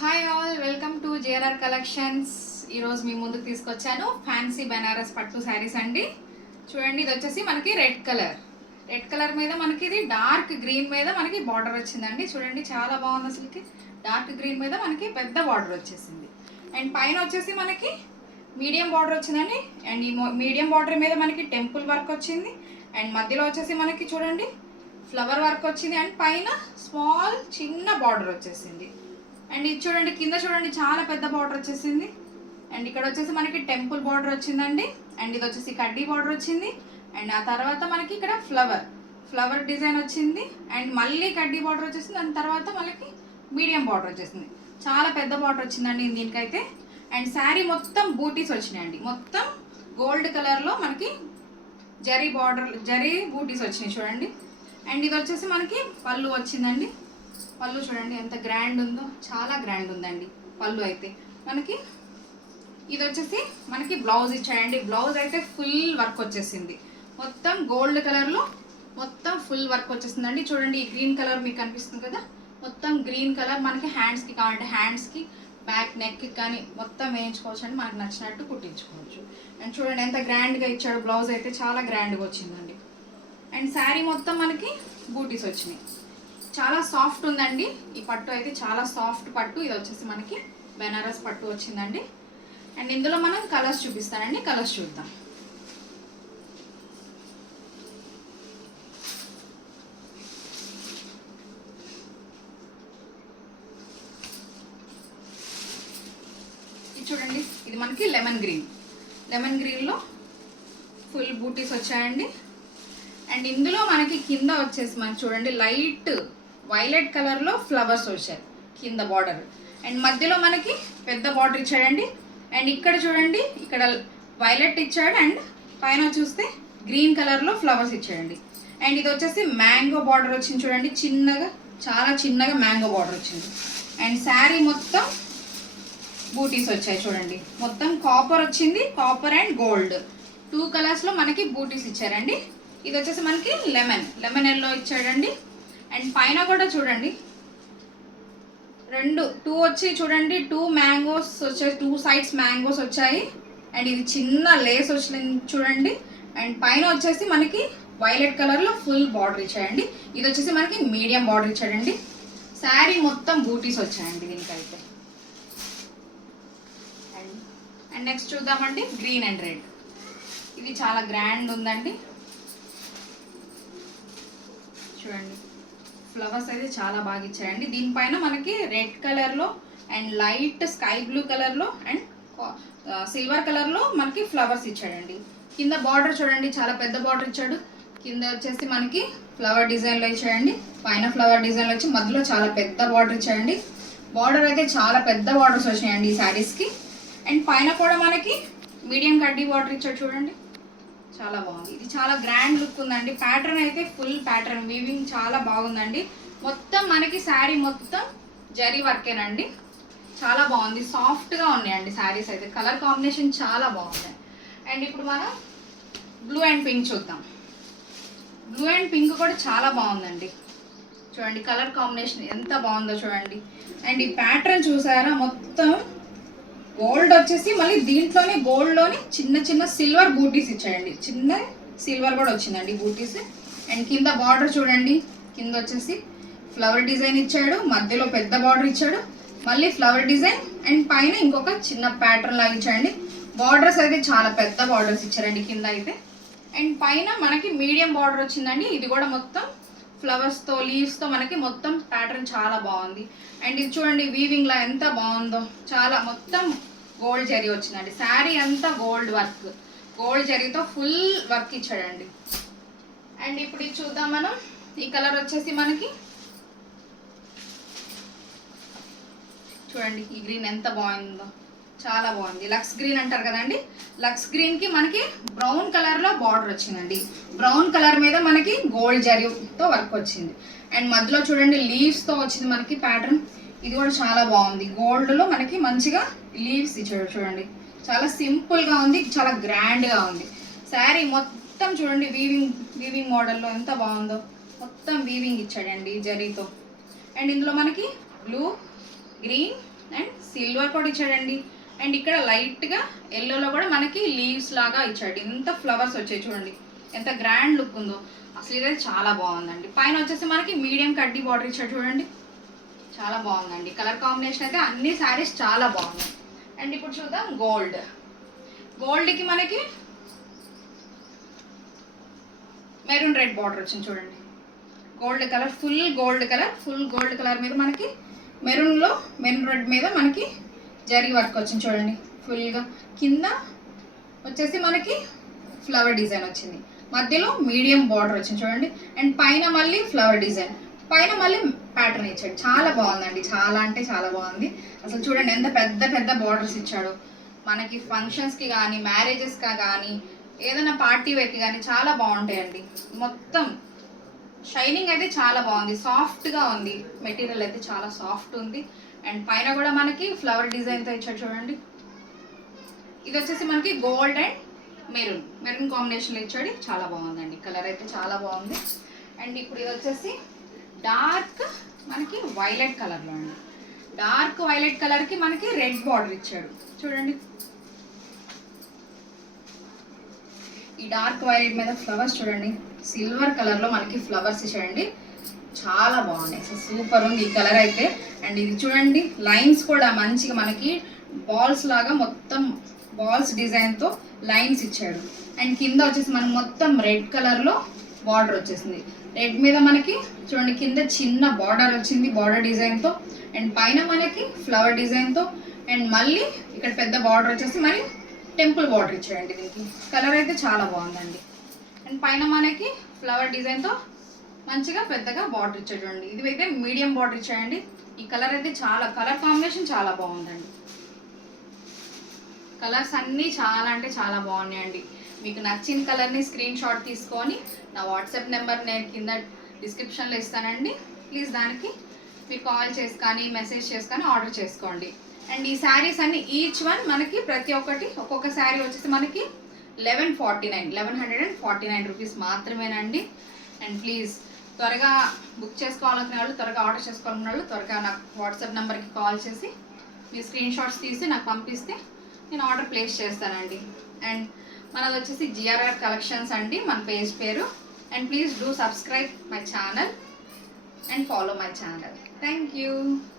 Hi all, welcome to JRR collections. ఈరోజు మీ ముందుకు తీసుకొచ్చాను ఫ్యాన్సీ బెనారస్ పట్టు శారీస్ అండి. చూడండి, ఇది వచ్చేసి మనకి రెడ్ కలర్ మీద మనకి ఇది డార్క్ గ్రీన్ మీద మనకి బార్డర్ వచ్చిందండి. చూడండి, చాలా బాగుంది. అసలుకి డార్క్ గ్రీన్ మీద మనకి పెద్ద బార్డర్ వచ్చేసింది. అండ్ పైన వచ్చేసి మనకి మీడియం బార్డర్ వచ్చిందండి. అండ్ ఈ మీడియం బార్డర్ మీద మనకి టెంపుల్ వర్క్ వచ్చింది. అండ్ మధ్యలో వచ్చేసి మనకి చూడండి ఫ్లవర్ వర్క్ వచ్చింది. అండ్ పైన స్మాల్ చిన్న బార్డర్ వచ్చేసింది. అండ్ ఇది చూడండి, కింద చూడండి చాలా పెద్ద బార్డర్ వచ్చేసింది. అండ్ ఇక్కడ వచ్చేసి మనకి టెంపుల్ బార్డర్ వచ్చిందండి. అండ్ ఇది వచ్చేసి కడ్డీ బార్డర్ వచ్చింది. అండ్ ఆ తర్వాత మనకి ఇక్కడ ఫ్లవర్ డిజైన్ వచ్చింది. అండ్ మళ్ళీ కడ్డీ బార్డర్ వచ్చేసింది. దాని తర్వాత మనకి మీడియం బార్డర్ వచ్చేసింది. చాలా పెద్ద బార్డర్ వచ్చిందండి దీనికైతే. అండ్ శారీ మొత్తం బూటీస్ వచ్చినాయండి. మొత్తం గోల్డ్ కలర్లో మనకి జరీ బూటీస్ వచ్చినాయి చూడండి. అండ్ ఇది వచ్చేసి మనకి పళ్ళు వచ్చిందండి. పళ్ళు చూడండి ఎంత గ్రాండ్ ఉందో, చాలా గ్రాండ్ ఉందండి పళ్ళు అయితే. మనకి ఇది వచ్చేసి మనకి బ్లౌజ్ ఇచ్చాయండి. బ్లౌజ్ అయితే ఫుల్ వర్క్ వచ్చేసింది. మొత్తం గోల్డ్ కలర్లో మొత్తం ఫుల్ వర్క్ వచ్చేసిందండి. చూడండి, ఈ గ్రీన్ కలర్ మీకు కనిపిస్తుంది కదా, మొత్తం గ్రీన్ కలర్. మనకి హ్యాండ్స్కి కావాలంటే హ్యాండ్స్కి, బ్యాక్ నెక్కి కానీ మొత్తం వేయించుకోవచ్చు అండి. మనకు నచ్చినట్టు కుట్టించుకోవచ్చు. అండ్ చూడండి ఎంత గ్రాండ్గా ఇచ్చాడు. బ్లౌజ్ అయితే చాలా గ్రాండ్గా వచ్చిందండి. అండ్ శారీ మొత్తం మనకి బూటీస్ వచ్చినాయి. చాలా సాఫ్ట్ ఉందండి ఈ పట్టు అయితే, చాలా సాఫ్ట్ పట్టు. ఇది వచ్చేసి మనకి బెనారస్ పట్టు వచ్చిందండి. అండ్ ఇందులో మనం కలర్స్ చూపిస్తానండి. కలర్స్ చూద్దాం. ఇది చూడండి, ఇది మనకి లెమన్ గ్రీన్లో ఫుల్ బూటీస్ వచ్చాయండి. అండ్ ఇందులో మనకి కింద వచ్చేసి మనకి చూడండి లైట్ వైలెట్ కలర్లో ఫ్లవర్స్ వచ్చాయి కింద బార్డర్. అండ్ మధ్యలో మనకి పెద్ద బార్డర్ ఇచ్చాడండి. అండ్ ఇక్కడ చూడండి, ఇక్కడ వైలెట్ ఇచ్చాడు. అండ్ పైన చూస్తే గ్రీన్ కలర్లో ఫ్లవర్స్ ఇచ్చాడండి. అండ్ ఇది వచ్చేసి మ్యాంగో బార్డర్ వచ్చింది చూడండి, చిన్నగా, చాలా చిన్నగా మ్యాంగో బార్డర్ వచ్చింది. అండ్ శారీ మొత్తం బూటీస్ వచ్చాయి చూడండి. మొత్తం కాపర్ వచ్చింది, కాపర్ అండ్ గోల్డ్ 2 కలర్స్లో మనకి బూటీస్ ఇచ్చారండి. ఇది వచ్చేసి మనకి లెమన్ ఎల్లో ఇచ్చాడండి. అండ్ పైన కూడా చూడండి 2 వచ్చి చూడండి, 2 మ్యాంగోస్ వచ్చాయి, 2 సైడ్స్ మ్యాంగోస్ వచ్చాయి. అండ్ ఇది చిన్న లేస్ వచ్చింది చూడండి. అండ్ పైన వచ్చేసి మనకి వైలెట్ కలర్లో ఫుల్ బార్డర్ ఇచ్చాడండి. ఇది వచ్చేసి మనకి మీడియం బార్డర్ ఇచ్చాడండి. శారీ మొత్తం బూటీస్ వచ్చాయండి దీనికైతే. అండ్ నెక్స్ట్ చూద్దామండి, గ్రీన్ అండ్ రెడ్. ఇది చాలా గ్రాండ్ ఉందండి. చూడండి, ఫ్లవర్స్ అయితే చాలా బాగా ఇచ్చాయండి. దీనిపైన మనకి రెడ్ కలర్లో అండ్ లైట్ స్కై బ్లూ కలర్లో అండ్ సిల్వర్ కలర్లో మనకి ఫ్లవర్స్ ఇచ్చాడండి. కింద బార్డర్ చూడండి, చాలా పెద్ద బార్డర్ ఇచ్చాడు. కింద వచ్చేసి మనకి ఫ్లవర్ డిజైన్లో ఇచ్చాడండి. పైన ఫ్లవర్ డిజైన్లో వచ్చి మధ్యలో చాలా పెద్ద బార్డర్ ఇచ్చాడండి. బార్డర్ అయితే చాలా పెద్ద బార్డర్స్ వచ్చినాయండి ఈ శారీస్కి. అండ్ పైన కూడా మనకి మీడియం కడ్డీ బార్డర్ ఇచ్చాడు చూడండి, చాలా బాగుంది. ఇది చాలా గ్రాండ్ లుక్ ఉందండి. ప్యాటర్న్ అయితే ఫుల్ ప్యాటర్న్ వీవింగ్ చాలా బాగుందండి. మొత్తం మనకి శారీ మొత్తం జరీ వర్కేనండి. చాలా బాగుంది, సాఫ్ట్గా ఉన్నాయండి శారీస్ అయితే. కలర్ కాంబినేషన్ చాలా బాగుంది. అండ్ ఇప్పుడు మనం బ్లూ అండ్ పింక్ చూద్దాం. బ్లూ అండ్ పింక్ కూడా చాలా బాగుందండి. చూడండి కలర్ కాంబినేషన్ ఎంత బాగుందో చూడండి. అండ్ ఈ ప్యాటర్న్ చూసారా, మొత్తం గోల్డ్ వచ్చేసి మళ్ళీ దీంట్లోనే గోల్డ్లోనే చిన్న చిన్న సిల్వర్ బూటీస్ ఇచ్చాయండి. చిన్న సిల్వర్ కూడా వచ్చిందండి బూటీస్. అండ్ కింద బార్డర్ చూడండి, కింద వచ్చేసి ఫ్లవర్ డిజైన్ ఇచ్చాడు, మధ్యలో పెద్ద బార్డర్ ఇచ్చాడు, మళ్ళీ ఫ్లవర్ డిజైన్. అండ్ పైన ఇంకొక చిన్న ప్యాటర్న్ లాగా ఇచ్చాడండి. బార్డర్స్ అయితే చాలా పెద్ద బార్డర్స్ ఇచ్చారండి కింద అయితే. అండ్ పైన మనకి మీడియం బార్డర్ వచ్చిందండి. ఇది కూడా మొత్తం ఫ్లవర్స్తో, లీవ్స్తో మనకి మొత్తం ప్యాటర్న్ చాలా బాగుంది. అండ్ ఇది చూడండి వీవింగ్ లా ఎంత బాగుందో, చాలా మొత్తం గోల్డ్ జరీ వచ్చిందండి. శారీ అంతా గోల్డ్ జరీతో ఫుల్ వర్క్ ఇచ్చాడండి. అండ్ ఇప్పుడు ఇది చూద్దాం మనం. ఈ కలర్ వచ్చేసి మనకి చూడండి, ఈ గ్రీన్ ఎంత బాగుందో, చాలా బాగుంది. లక్స్ గ్రీన్ అంటారు కదండి, లక్స్ గ్రీన్కి మనకి బ్రౌన్ కలర్లో బార్డర్ వచ్చిందండి. బ్రౌన్ కలర్ మీద మనకి గోల్డ్ జరీతో వర్క్ వచ్చింది. అండ్ మధ్యలో చూడండి లీవ్స్తో వచ్చింది మనకి ప్యాటర్న్. ఇది కూడా చాలా బాగుంది. గోల్డ్లో మనకి మంచిగా లీవ్స్ ఇచ్చాడు చూడండి. చాలా సింపుల్గా ఉంది, చాలా గ్రాండ్గా ఉంది. శారీ మొత్తం చూడండి వీవింగ్ మోడల్లో ఎంత బాగుందో, మొత్తం వీవింగ్ ఇచ్చాడండి జరీతో. అండ్ ఇందులో మనకి బ్లూ, గ్రీన్, సిల్వర్ కూడా ఇచ్చాడండి. అండ్ ఇక్కడ లైట్గా ఎల్లోలో కూడా మనకి లీవ్స్ లాగా ఇచ్చాడు. ఎంత ఫ్లవర్స్ వచ్చాయి చూడండి, ఎంత గ్రాండ్ లుక్ ఉందో. అసలు ఇదైతే చాలా బాగుందండి. పైన వచ్చేసి మనకి మీడియం కడ్డీ బార్డర్ ఇచ్చాడు చూడండి, చాలా బాగుందండి. కలర్ కాంబినేషన్ అయితే అన్ని శారీస్ చాలా బాగున్నాయి. అండ్ ఇప్పుడు చూద్దాం గోల్డ్. గోల్డ్కి మనకి మెరూన్ రెడ్ బార్డర్ వచ్చింది చూడండి. Gold colour, full gold colour మీద మనకి మెరూన్ రెడ్ మీద మనకి జరీ వర్క్ వచ్చింది చూడండి. ఫుల్గా కింద వచ్చేసి మనకి ఫ్లవర్ డిజైన్ వచ్చింది, మధ్యలో మీడియం బార్డర్ వచ్చింది చూడండి. అండ్ పైన మళ్ళీ ఫ్లవర్ డిజైన్, పైన మళ్ళీ ప్యాటర్న్ ఇచ్చాడు. చాలా బాగుందండి, చాలా అంటే చాలా బాగుంది. అసలు చూడండి ఎంత పెద్ద బార్డర్స్ ఇచ్చాడు. మనకి ఫంక్షన్స్కి కానీ మ్యారేజెస్కి కానీ ఏదైనా పార్టీ వేర్కి కానీ చాలా బాగుంటాయండి. మొత్తం షైనింగ్ అయితే చాలా బాగుంది, సాఫ్ట్గా ఉంది. మెటీరియల్ అయితే చాలా సాఫ్ట్ ఉంది. అండ్ పైన కూడా మనకి ఫ్లవర్ డిజైన్తో ఇచ్చాడు చూడండి. ఇది వచ్చేసి మనకి గోల్డ్ అండ్ మెరూన్ కాంబినేషన్లో ఇచ్చాడు. చాలా బాగుందండి, కలర్ అయితే చాలా బాగుంది. అండ్ ఇప్పుడు ఇది వచ్చేసి డార్క్ మనకి వైలెట్ కలర్లో అండి. డార్క్ వైలెట్ కలర్కి మనకి రెడ్ బార్డర్ ఇచ్చాడు చూడండి. ఈ డార్క్ వైలెట్ మీద ఫ్లవర్స్ చూడండి, సిల్వర్ కలర్లో మనకి ఫ్లవర్స్ ఇచ్చాడండి. చాలా బాగున్నాయి, అసలు సూపర్ ఉంది ఈ కలర్ అయితే. అండ్ ఇది చూడండి లైన్స్ కూడా మంచిగా మనకి బాల్స్ లాగా మొత్తం బాల్స్ డిజైన్తో లైన్స్ ఇచ్చాడు. అండ్ కింద వచ్చేసి మనకి మొత్తం రెడ్ కలర్లో బార్డర్ వచ్చేసింది. రెడ్ మీద మనకి చూడండి కింద చిన్న బార్డర్ వచ్చింది బార్డర్ డిజైన్తో. అండ్ పైన మనకి ఫ్లవర్ డిజైన్తో. అండ్ మళ్ళీ ఇక్కడ పెద్ద బార్డర్ వచ్చేసి మరి టెంపుల్ బార్డర్ ఇచ్చాడండి. దీనికి కలర్ అయితే చాలా బాగుందండి. అండ్ పైన మనకి ఫ్లవర్ డిజైన్తో మంచిగా పెద్దగా బార్డర్ ఇచ్చాడు చూడండి. ఇది అయితే మీడియం బార్డర్ ఇచ్చాడండి. ఈ కలర్ అయితే చాలా, కలర్ కాంబినేషన్ చాలా బాగుందండి. కలర్స్ అన్నీ చాలా అంటే చాలా బాగున్నాయండి. మీకు నచ్చిన కలర్ని స్క్రీన్ షాట్ తీసుకొని నా వాట్సాప్ నెంబర్ నేను కింద డిస్క్రిప్షన్లో ఇస్తానండి. ప్లీజ్ దానికి మీరు కాల్ చేసి కానీ మెసేజ్ చేసి కానీ ఆర్డర్ చేసుకోండి. అండ్ ఈ శారీస్ అన్ని ఈచ్ వన్ మనకి ప్రతి ఒక్కొక్క శారీ వచ్చేసి మనకి 1149 రూపీస్ మాత్రమేనండి. అండ్ ప్లీజ్ త్వరగా బుక్ చేసుకోవాలనుకునే వాళ్ళు, త్వరగా ఆర్డర్ చేసుకోవాలనుకునే వాళ్ళు త్వరగా నాకు వాట్సాప్ నెంబర్కి కాల్ చేసి మీ స్క్రీన్ షాట్స్ తీసి నాకు పంపిస్తే నేను ఆర్డర్ ప్లేస్ చేస్తానండి. అండ్ మనది వచ్చేసి జిఆర్ఆర్ కలెక్షన్స్ అండి మన పేజ్ పేరు. And please do subscribe my channel and follow my channel. Thank you.